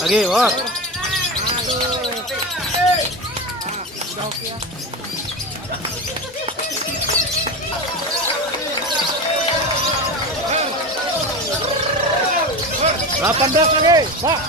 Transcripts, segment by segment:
Lagi, bos. Delapan belas lagi, Pak.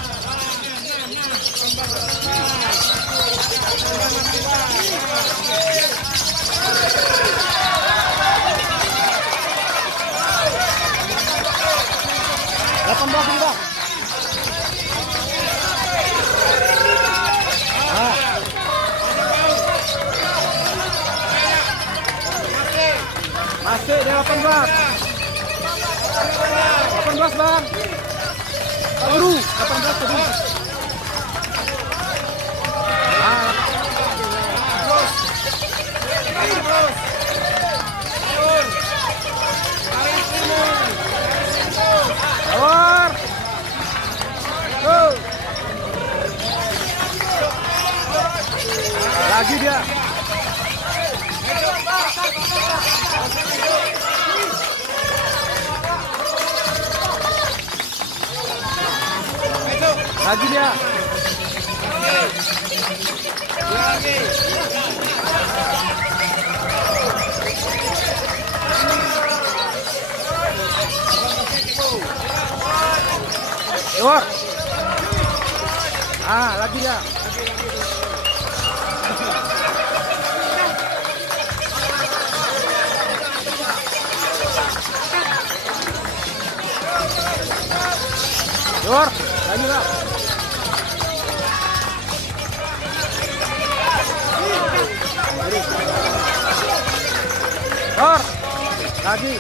Masih di 18. 18, Bang. Baru 18 tadi. Power. Lagi dia. Lagi dia. Lagi. Keluar. Lagi dia. Keluar. Lagi lah. Keluar. Lagi.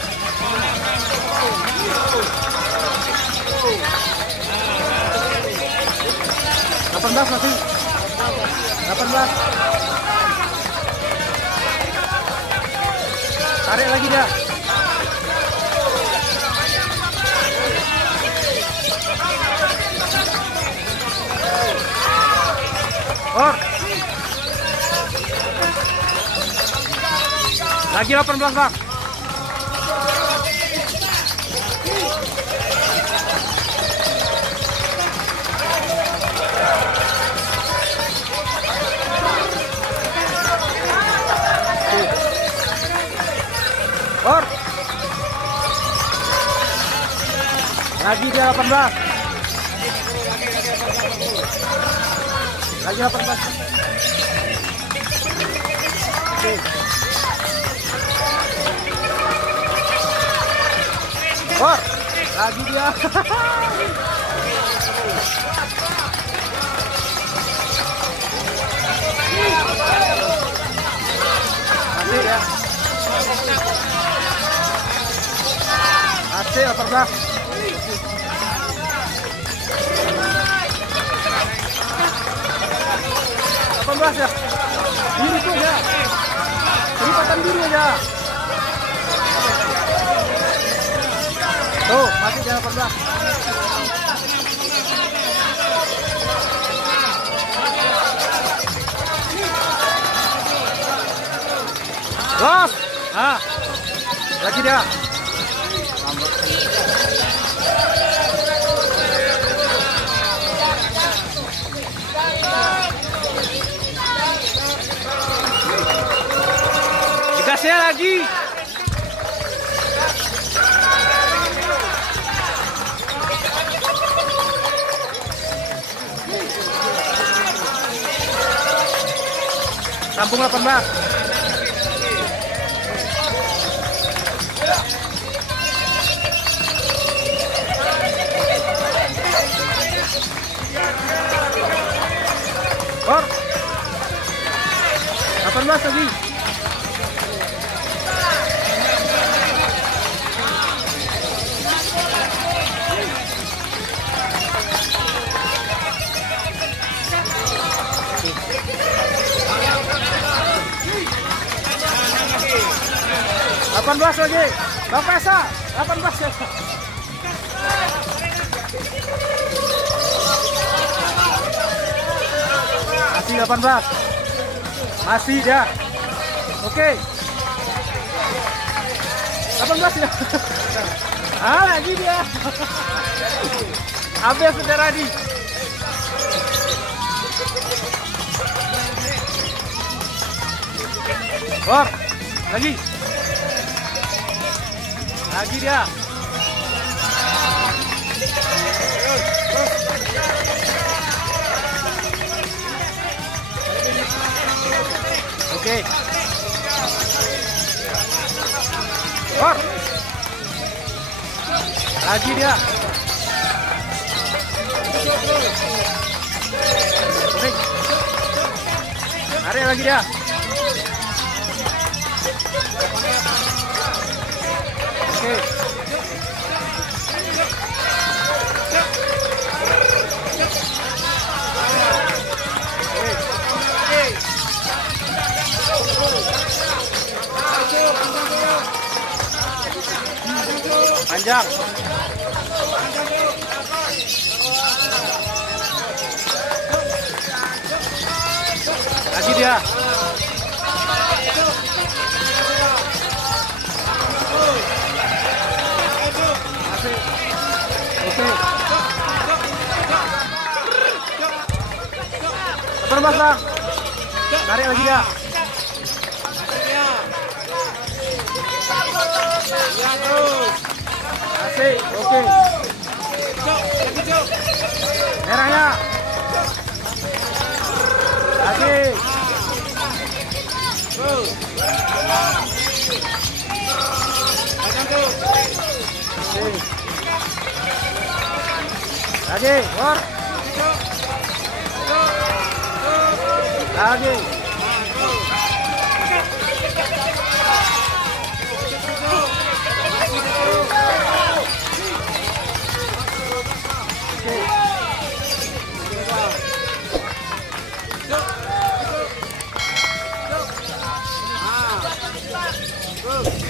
18 masih. 18. Tarik lagi dia. Or. Lagi 18, Bang. Or. Lagi dia 18. Lagi 18. Oke. Or. Lagi dia. Masih ya. Masih 18. 18 ya. Biru tuh ya. Kelipatan biru aja. Tuh, masih di 18. Los. Lagi dia. Dikasih lagi. Tampung 18. Or. 18 lagi. 18 lagi. Bang Pesa, 18 ya. Masih 18. Masih dia. Oke. 18 ya. Lagi dia. Habis sudah ready. Bor, lagi dia. Oke. Bor, lagi dia. Oke. Tarik lagi dia. Oke. Panjang. Lagi dia. Oke. 18 bang. Tarik lagi dia. Asik. Oke. Merahnya. Asik. Lagi, Bor. Lagi. Oke.